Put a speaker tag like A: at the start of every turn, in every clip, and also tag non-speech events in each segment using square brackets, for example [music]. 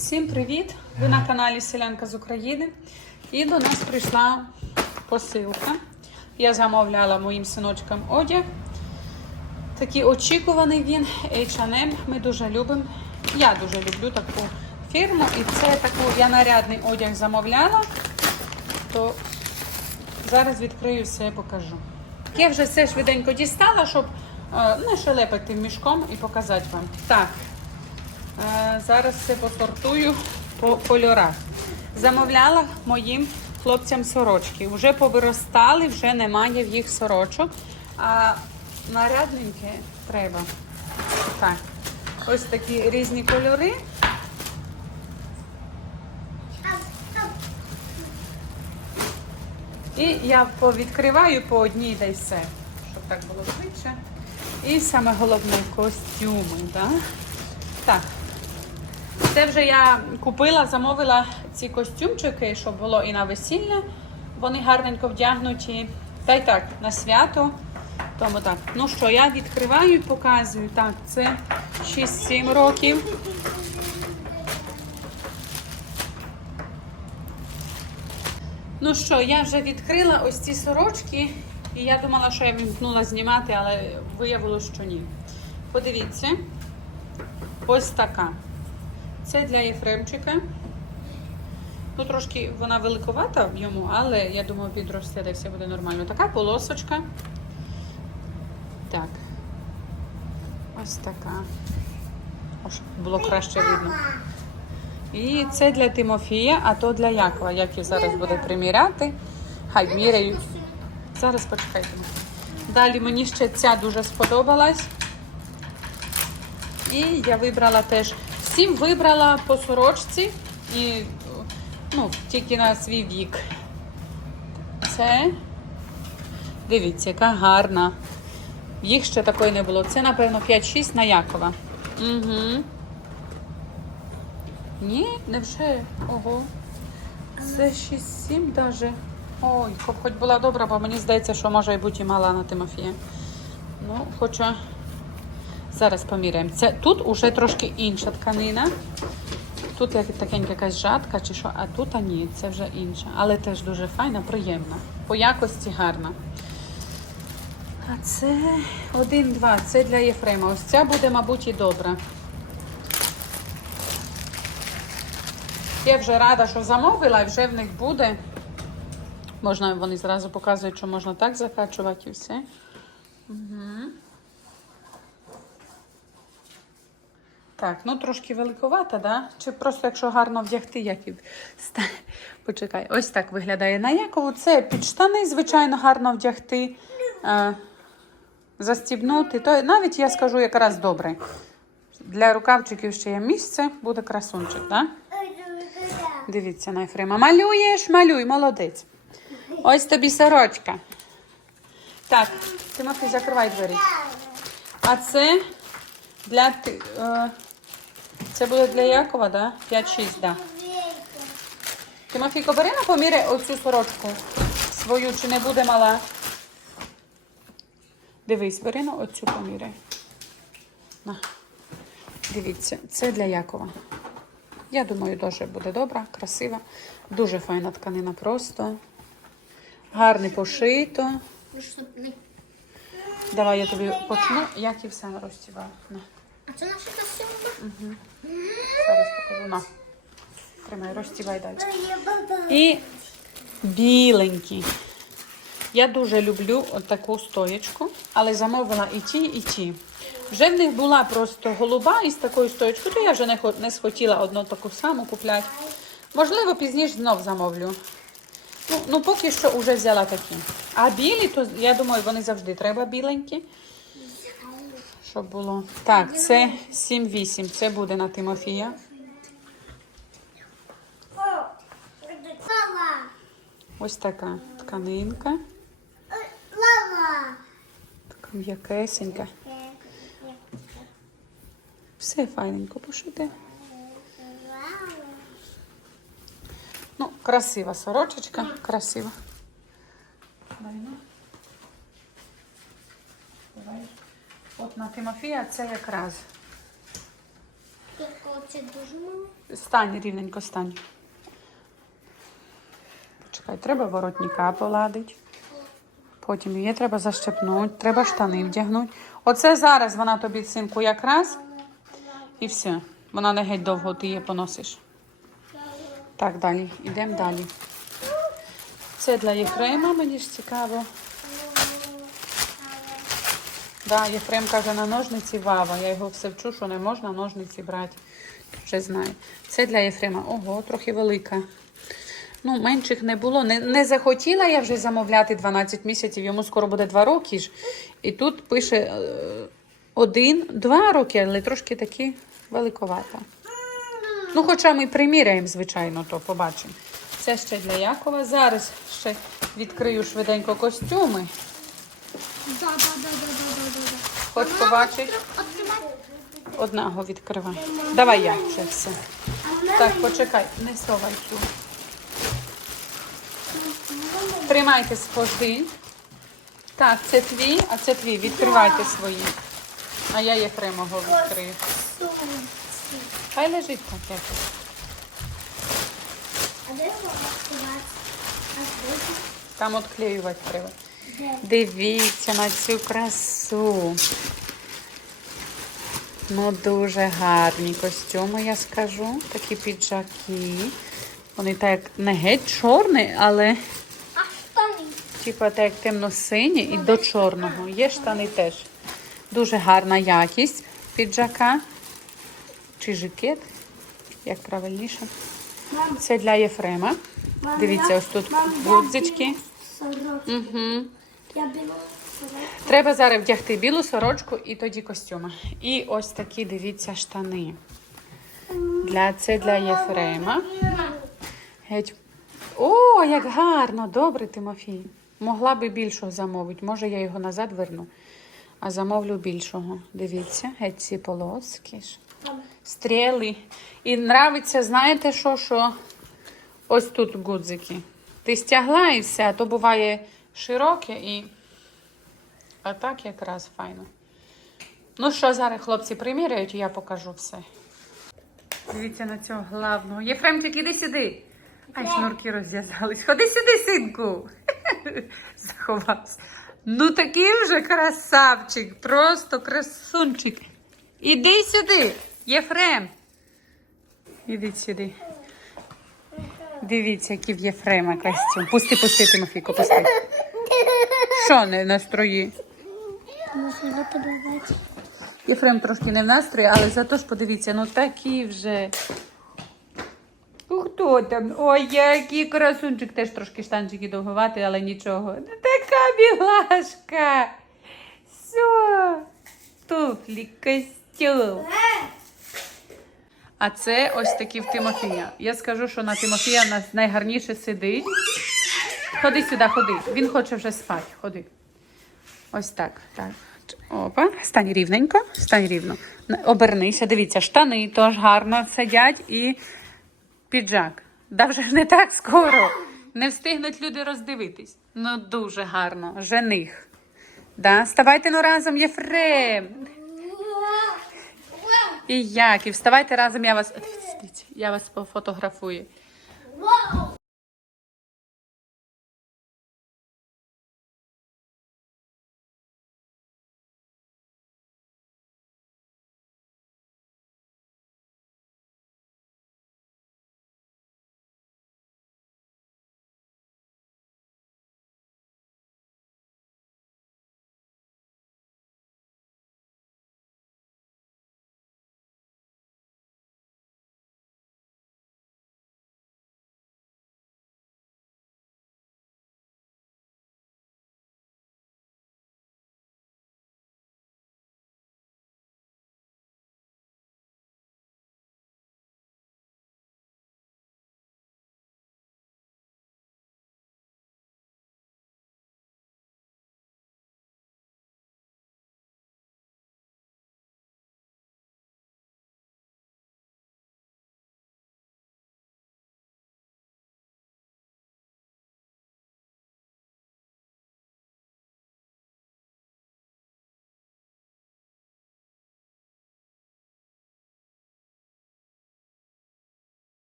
A: Всім привіт! Ви на каналі Селянка з України. І до нас прийшла посилка. Я замовляла моїм синочкам одяг. Такий очікуваний він H&M. Ми дуже любимо. Я дуже люблю таку фірму. І це таку я нарядний одяг замовляла. То зараз відкрию все і покажу. Я вже все швиденько дістала, щоб е, не шелепати мішком і показати вам. Так, Зараз все посортую по кольорах. Замовляла моїм хлопцям сорочки. Вже повиростали, вже немає в їх сорочок. А нарядненьке треба. Так. Ось такі різні кольори. І я повідкриваю по одній дай все, щоб так було швидше. І саме головне костюми. Да? Так. Це вже я купила, замовила ці костюмчики, щоб було і на весілля. Вони гарненько вдягнуті. Та й так, на свято. Тому так. Ну що, я відкриваю і показую. Так, це 6-7 років. Ну що, я вже відкрила ось ці сорочки. І я думала, що я вімкнула знімати, але виявилося, що ні. Подивіться. Ось така. Це для Єфремчика. Ну, трошки вона великовата в йому, але я думаю, підросте, де все буде нормально. Така полосочка. Так. Ось така. О, щоб було краще видно. І це для Тимофія, а то для Якова. Яків зараз буде приміряти. Хай міряють. Зараз почекайте. Далі мені ще ця дуже сподобалась. І я вибрала теж. Всім вибрала по сорочці і ну, тільки на свій вік. Це. Дивіться, яка гарна. Їх ще такої не було. Це, напевно, 5-6 на Якова. Угу. Ні, не вже. Ого. Це 6-7 даже. Ой, хоч- хоч була добра, бо мені здається, що може і бути і мала на Тимофія. Ну, хоча. Зараз поміряємо. Це тут уже трошки інша тканина. Тут як такенька якась жатка чи що, а тут а ні, це вже інша. Але теж дуже файна, приємна. По якості гарна. А це один-два. Це для Єфрема. Ось ця буде, мабуть, і добра. Я вже рада, що замовила, і вже в них буде. Можна, вони зразу показують, що можна так закачувати і все. Так, ну трошки великовата, да? Чи просто якщо гарно вдягти, як і [laughs] почекай. Ось так виглядає на Якову. Це під штани, звичайно, гарно вдягти, е, застібнути. То навіть я скажу якраз добре. Для рукавчиків ще є місце, буде красунчик, да? Дивіться на Ефрема. Малюєш, малюй, молодець. Ось тобі сорочка. Так, Тимофій, закривай двері. А це для е, це буде для Якова, да? 5-6, да. Тимофійко, бери на поміри оцю сорочку свою, чи не буде мала. Дивись, бери на оцю поміри. На. Дивіться, це для Якова. Я думаю, дуже буде добра, красива. Дуже файна тканина просто. Гарне пошито. Давай я тобі почну, як і все розтіваю. На.
B: А це наша костюма?
A: Зараз покажу. На. Тримай, розтівай далі. І біленькі. Я дуже люблю таку стоєчку, але замовила і ті, і ті. Вже в них була просто голуба із такою стоєчкою, то я вже не, не схотіла одну таку саму купляти. Можливо, пізніше знов замовлю. Ну, ну поки що вже взяла такі. А білі, то я думаю, вони завжди треба біленькі. Щоб було. Так, це 7-8. Це буде на Тимофія. Ось така тканинка.
B: Лава.
A: Така м'якесенька. Все файненько пошите. Ну, красива сорочечка, красива. Дай ну. Давай. От на Тимофія це якраз.
B: Це дуже мало.
A: Стань рівненько стань. Почекай, треба воротника поладити. Потім її треба защепнути, треба штани вдягнути. Оце зараз вона тобі, синку, якраз. І все. Вона не геть довго ти її поносиш. Так, далі. Йдемо далі. Це для Єфрема, мені ж цікаво. Да, Єфрем каже, на ножниці вава. Я його все вчу, що не можна ножниці брати. Вже знаю. Це для Єфрема. Ого, трохи велика. Ну, менших не було. Не, не захотіла я вже замовляти 12 місяців, йому скоро буде 2 роки ж. І тут пише е, один, два роки, але трошки такі великовата. Ну, хоча ми приміряємо, звичайно, то побачимо. Це ще для Якова. Зараз ще відкрию швиденько костюми.
B: Да, да, да, да, да, да, да.
A: Хоч побачить. Одного відкривай. Давай я вже все. Так, почекай, не совай цю. Тримайте схожди. Так, це твій, а це твій. Відкривайте свої. А я Єфремого відкрию. Хай лежить
B: відкривати? А де?
A: Там отклеювати треба. Дивіться на цю красу. Ну, дуже гарні костюми, я скажу. Такі піджаки. Вони так не геть чорні, але
B: А штани?
A: типу так темно-сині і до чорного. Є штани теж. Дуже гарна якість піджака. Чи жакет, як правильніше. Це для Єфрема. Дивіться, ось тут гудзички. Угу.
B: Я білу сорочку.
A: Треба зараз вдягти білу сорочку і тоді костюми. І ось такі, дивіться, штани. Для, це для Єфрема. Геть. О, як гарно! Добре, Тимофій. Могла би більшого замовити. Може, я його назад верну. А замовлю більшого. Дивіться, геть ці полоски. Стріли. І нравиться, знаєте що, що ось тут гудзики. Ти стягла і все, а то буває широке і. А так якраз файно. Ну що, зараз хлопці приміряють, і я покажу все. Дивіться на цього главного. Єфремчик, іди сюди. Ай, шнурки розв'язались. Ходи сюди, синку. [laughs] Заховався. Ну такий вже красавчик, просто красунчик. Іди сюди, Єфрем. Іди сюди. Дивіться, який в Єфрема костюм. Пусти, пусти, Тимофійко, пусти. Що не настрої?
B: Можна подавати.
A: Єфрем трошки не в настрої, але зато ж подивіться, ну такі вже. Хто там? Ой, який красунчик, теж трошки штанчики довгувати, але нічого. Така білашка. Все. Туфлі, костюм. А це ось такі в Тимофія. Я скажу, що на Тимофія нас найгарніше сидить. Ходи сюди, ходи. Він хоче вже спати. Ходи. Ось так. так. Опа, стань рівненько, стань рівно. Обернися, дивіться, штани теж гарно сидять і піджак. Да вже не так скоро. Не встигнуть люди роздивитись. Ну, дуже гарно. Жених. Да? Ставайте ну разом, Єфрем. І Яків. Вставайте разом, я вас. Я вас пофотографую.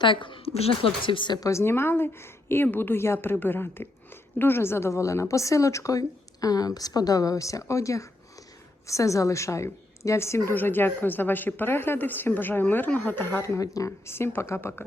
A: Так, вже хлопці все познімали і буду я прибирати. Дуже задоволена посилочкою. е, Сподобався одяг. Все залишаю. Я всім дуже дякую за ваші перегляди. Всім бажаю мирного та гарного дня. Всім пока-пока.